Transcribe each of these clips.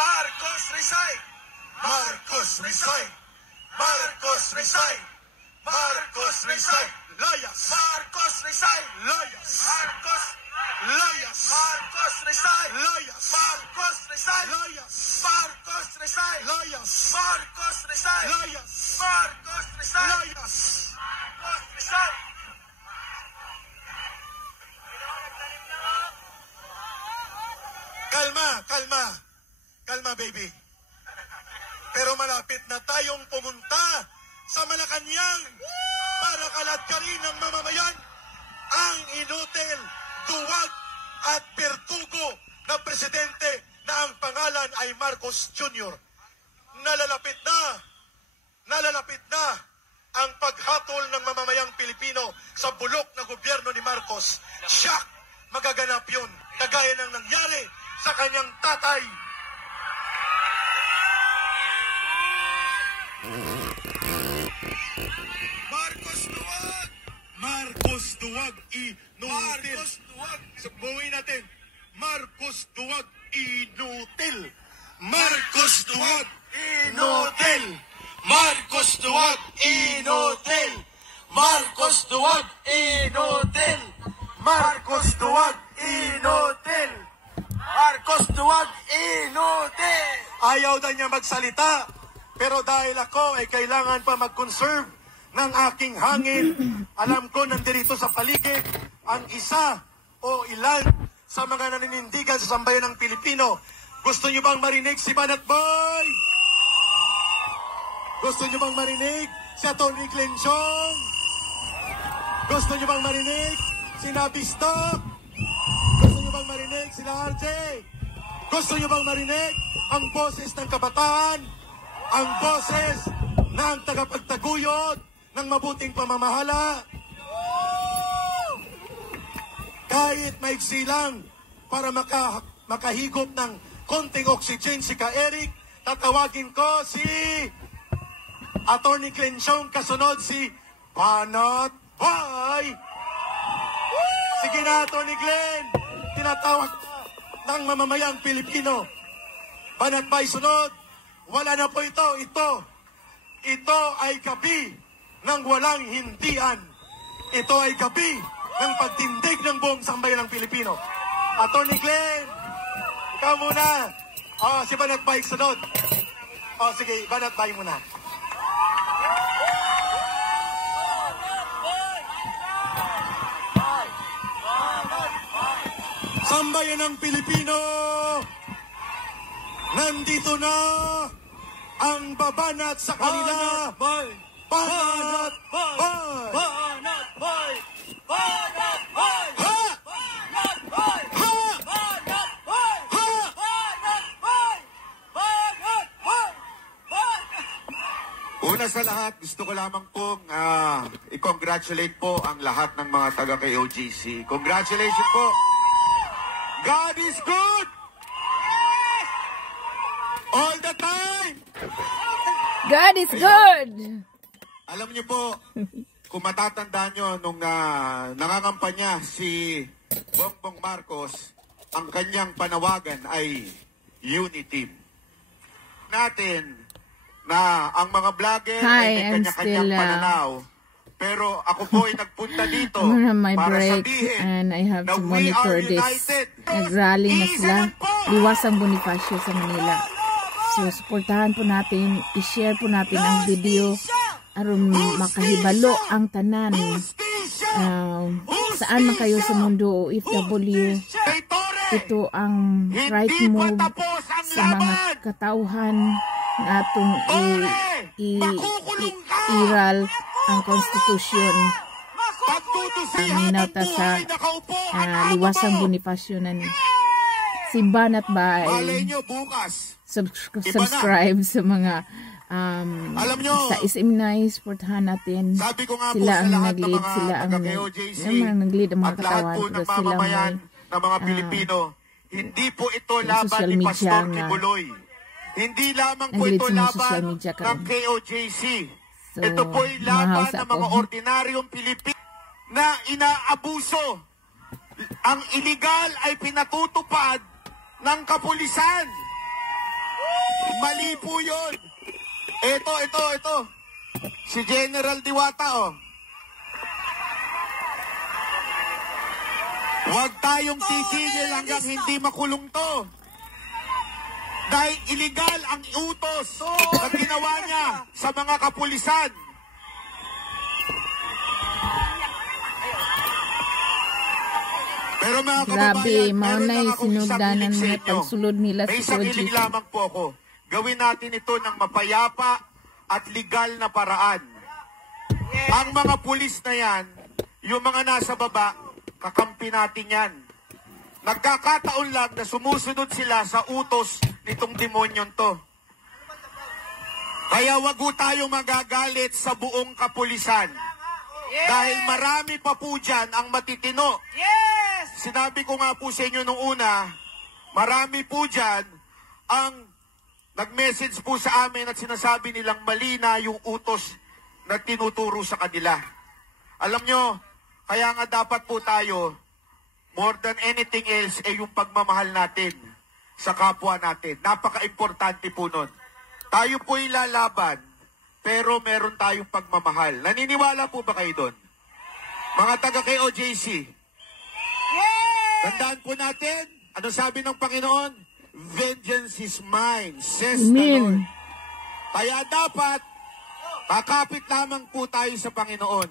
Marcos resign! Marcos resign! Marcos resign! Marcos resign! Layas! Marcos resign! Layas! Marcos! Layas! Marcos resign! Layas! Marcos resign! Layas! Marcos resign! Layas! Marcos resign! Layas! Marcos resign! Layas! Marcos resign! Kalma, kalma. Kalma, baby. Pero malapit na tayong pumunta sa Malacanang para kaladkarin ng mamamayan ang inutil, duwag at pertugo na presidente na ang pangalan ay Marcos Jr. Nalalapit na ang paghatol ng mamamayang Pilipino sa bulok na gobyerno ni Marcos. Siyak, magaganap yun, kagaya ng nangyari sa kanyang tatay. Marcos duwag! Marcos duwag inutil. Marcos duwag! Sabuhin natin. Marcos duwag inutil. Marcos duwag inutil. Marcos duwag inutil. Marcos duwag inutil. Marcos duwag inutil. Marcos duwag inutil. Ayaw na niya magsalita. Pero dahil ako ay kailangan pa mag-conserve ng aking hangin, alam ko nandirito sa paligid ang isa o ilan sa mga naninindigan sa sambayan ng Pilipino. Gusto niyo bang marinig si Banat Boy? Gusto niyo bang marinig si Atty. Clenchong? Gusto niyo bang marinig si Nabistok? Gusto niyo bang marinig si RJ? Gusto niyo bang marinig ang boses ng kabataan? Ang boses ng tagapagtaguyod ng mabuting pamamahala? Kahit maigsi lang para makahigop ng konting oxygen si Ka-Eric, tatawagin ko si Atty. Clenchong, kasunod si Banat Boy. Sige na, Atty. Glenn, tinatawag ng mamamayang Pilipino. Banat Boy, sunod. Wala na po ito. Ito ay gabi ng walang hindian. Ito ay gabi ng pagtindig ng buong sambayan ng Pilipino. Atty. Glenn, ikaw muna. Si Banat Bay sunod. Sige, Banat Bay muna. Sambayan ng Pilipino, nandito na ang babanat sa kanila. Banat Boy! Banat Boy! Banat Boy! Ha! Banat Boy! Ha! Banat Boy! Ha! Banat Boy! Banat Boy! Una sa lahat, gusto ko lamang pong i-congratulate po ang lahat ng mga taga-KOJC. Congratulations po! God is good! All the time! God is good! Alam niyo po, kung matatandaan nyo, nung nangangampanya si Bongbong Marcos, ang kanyang panawagan ay unity. Natin na ang mga vlogger ay may kanya-kanyang pananaw. Pero ako po ay nagpunta dito para sabihin and I have na to we are monitor this. united. Nag-rally na sila. Liwasang Bonifacio sa Manila. So, supportahan po natin, i-share po natin ang video aron makahibalo ang tanan. Saan man kayo sa mundo, OFW, ito ang right move sa mga katauhan na atong iral ang konstitusyon. Minata sa Liwasang Bonifacio na ni. Si Banat Bay, subscribe sa mga sa SM9, supportahan natin. Sila ang nag-lead, sila ang nag-lead ang mga katawan. Pero sila may mga Pilipino. Hindi po ito laban ni Pastor Kibuloy. Hindi lamang po ito laban ng KOJC. Ito po ay laban ng mga ordinaryong Pilipino na inaabuso. Ang illegal ay pinatutupad ng kapulisan. Mali po yun. Ito. Si General Diwata, oh. Huwag tayong titigil hanggang hindi makulong to. Dahil illegal ang utos na ginawa niya sa mga kapulisan. Pero mga Grabe, kababayan, meron maunay lang akong isang sinugdanan hiling sa mga inyo. pagsulod nila May sa isang Kuya hiling Jesus. lamang po ako. Gawin natin ito ng mapayapa at legal na paraan. Ang mga pulis na yan, yung mga nasa baba, kakampi natin yan. Nagkakataon lang na sumusunod sila sa utos nitong demonyon to. Kaya wag ho tayong magagalit sa buong kapulisan. Dahil marami pa po dyan ang matitino. Sinabi ko nga po sa inyo nung una, marami po dyan ang nag-message po sa amin at sinasabi nilang mali na yung utos na tinuturo sa kanila. Alam nyo, kaya nga dapat po tayo, more than anything else, ay yung pagmamahal natin sa kapwa natin. Napaka-importante po nun. Tayo po'y lalaban, pero meron tayong pagmamahal. Naniniwala po ba kayo doon? Mga taga KOJC. Tandaan po natin, ano sabi ng Panginoon? Vengeance is mine, says the Lord. Amen. Kaya dapat, kakapit lamang po tayo sa Panginoon.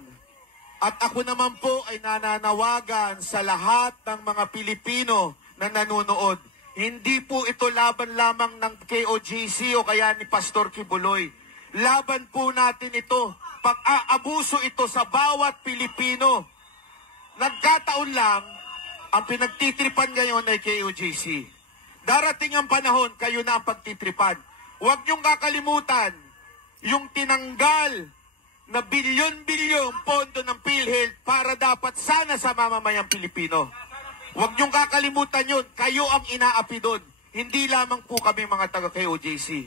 At ako naman po ay nananawagan sa lahat ng mga Pilipino na nanonood. Hindi po ito laban lamang ng KOJC o kaya ni Pastor Kibuloy. Laban po natin ito. Pag-aabuso ito sa bawat Pilipino. Nagkataon lang, ang pinagtitripan ngayon ay KOJC. Darating ang panahon, kayo na ang pagtitripan. Huwag niyong kakalimutan yung tinanggal na bilyon-bilyong pondo ng PhilHealth para dapat sana sa mamamayang Pilipino. Huwag niyong kakalimutan yun. Kayo ang inaapi doon. Hindi lamang po kami mga taga-KOJC.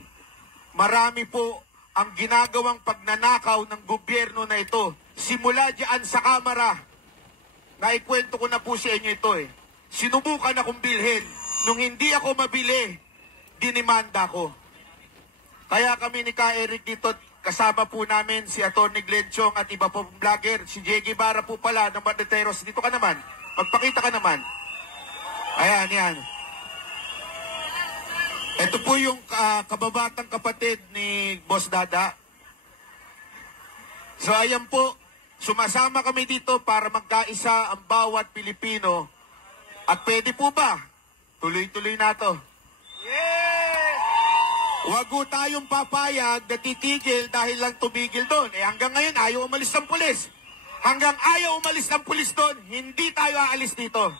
Marami po ang ginagawang pagnanakaw ng gobyerno na ito. Simula diyan sa Kamara. Naikwento ko na po sa inyo ito eh. Sinubukan akong bilhin. Nung hindi ako mabili, dinimanda ko. Kaya kami ni Ka Eric dito, kasama po namin si Atty. Glenn Chong at iba po vlogger. Si Jeggy Barra po pala ng Bandeteros. Dito ka naman. Magpakita ka naman. Ayan, yan. Ito po yung kababatang kapatid ni Boss Dada. So ayan po, sumasama kami dito para magkaisa ang bawat Pilipino. At pwede po ba? Tuloy-tuloy na to. Huwag po tayong papayag na titigil dahil lang tumigil doon. Hanggang ngayon ayaw umalis ng pulis. Hanggang ayaw umalis ng pulis doon, hindi tayo aalis dito.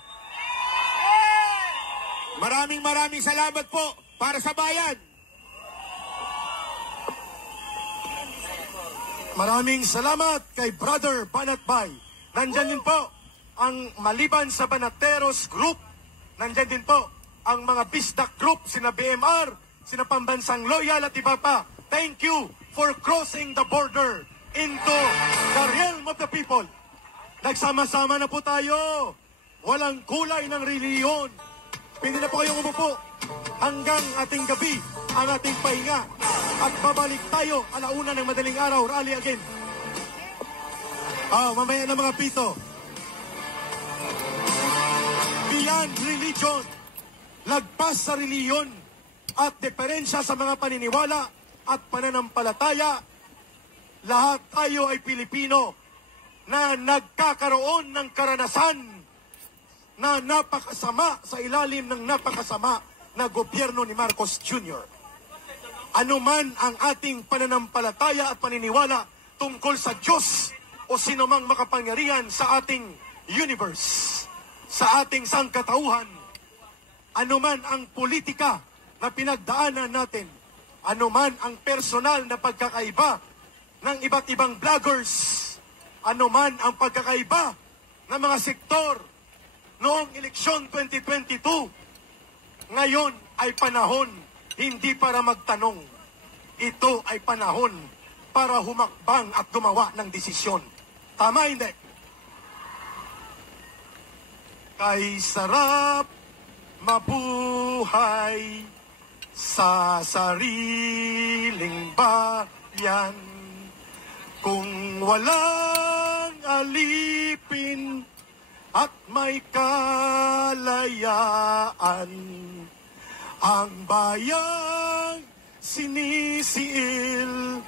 Maraming salamat po para sa bayan. Maraming salamat kay Brother Banatbay. Nandyan din po ang maliban sa Banateros Group. Nandyan din po ang mga Bisdak Group, sina BMR, sina Pambansang Loyal at iba pa. Thank you for crossing the border into the realm of the people. Nagsama-sama na po tayo. Walang kulay ng reliyon. Pwede na po kayong umupo hanggang ating gabi ang ating pahinga. At babalik tayo alauna ng madaling araw, rally again. Mamaya na mga pito. Beyond religion, lagpas sa reliyon at diferensya sa mga paniniwala at pananampalataya, lahat tayo ay Pilipino na nagkakaroon ng karanasan na napakasama sa ilalim ng napakasama na gobyerno ni Marcos Jr. Ano man ang ating pananampalataya at paniniwala tungkol sa Diyos o sino mang makapangyarihan sa ating universe, sa ating sangkatauhan, ano man ang politika na pinagdaanan natin, ano man ang personal na pagkakaiba ng iba't ibang vloggers, ano man ang pagkakaiba ng mga sektor noong eleksyon 2022, ngayon ay panahon hindi para magtanong. Ito ay panahon para humakbang at gumawa ng desisyon. Tama hindi? Kay sarap mabuhay sa sariling bayan. Kung walang alipin at may kalayaan, ang bayang sinisiil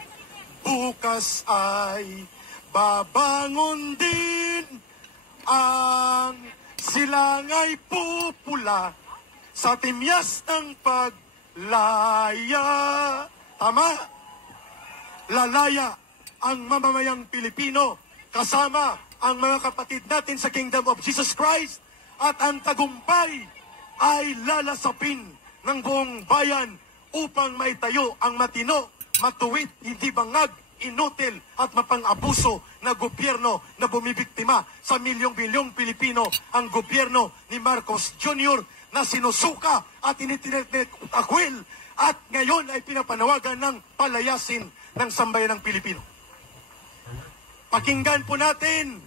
bukas ay babangon din. Ang silangay pupula sa timyas ng paglaya. Tama? Lalaya ang mamamayang Pilipino kasama ang mga kapatid natin sa Kingdom of Jesus Christ, at ang tagumpay ay lalasapin ng buong bayan upang maitayo ang matino, matuwid, hindi bangag, inutil at mapang-abuso na gobyerno na bumibiktima sa milyong-bilyong Pilipino, ang gobyerno ni Marcos Jr. na sinusuka at initinakwil at ngayon ay pinapanawagan ng palayasin ng sambayan ng Pilipino. Pakinggan po natin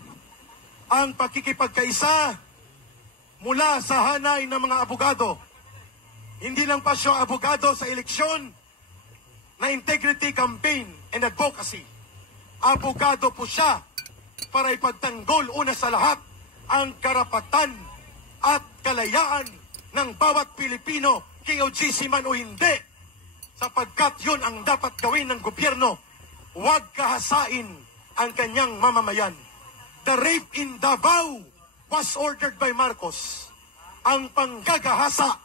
ang pakikipagkaisa mula sa hanay ng mga abogado. Hindi lang pa siya abogado sa eleksyon na integrity campaign and advocacy. Abogado po siya para ipagtanggol una sa lahat ang karapatan at kalayaan ng bawat Pilipino, KOGC man o hindi, sapagkat yun ang dapat gawin ng gobyerno. Huwag kahasain ang kanyang mamamayan. The rape in Davao was ordered by Marcos. Ang panggagahasa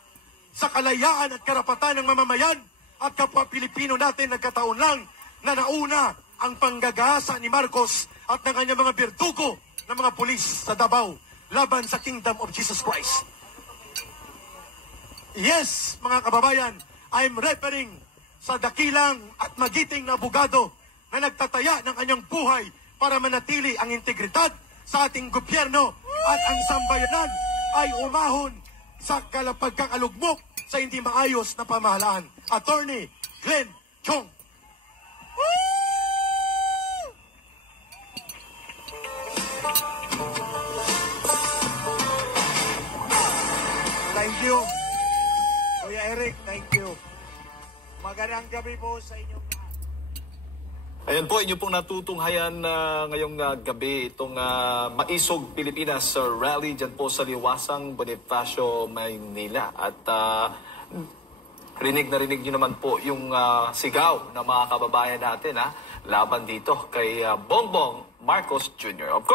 sa kalayaan at karapatan ng mamamayan at kapwa Pilipino natin, nagkataon lang na nauna ang panggagahasa ni Marcos at ng kanyang mga berdugo ng mga pulis sa Davao laban sa Kingdom of Jesus Christ. Yes, mga kababayan, I'm referring sa dakilang at magiting na abogado na nagtataya ng kanyang buhay para manatili ang integridad sa ating gobyerno at ang sambayanan ay umahon sa pagkakalugmok sa hindi maayos na pamahalaan. Attorney Glenn Chong. Thank you. Kuya Eric, thank you. Magandang gabi po sa inyong lahat. Ayan po, inyo pong natutunghayan ngayong gabi itong Maisog Pilipinas rally dyan po sa Liwasang Bonifacio, Maynila. At rinig na rinig nyo naman po yung sigaw ng mga kababayan natin laban dito kay Bongbong Marcos Jr. Of course,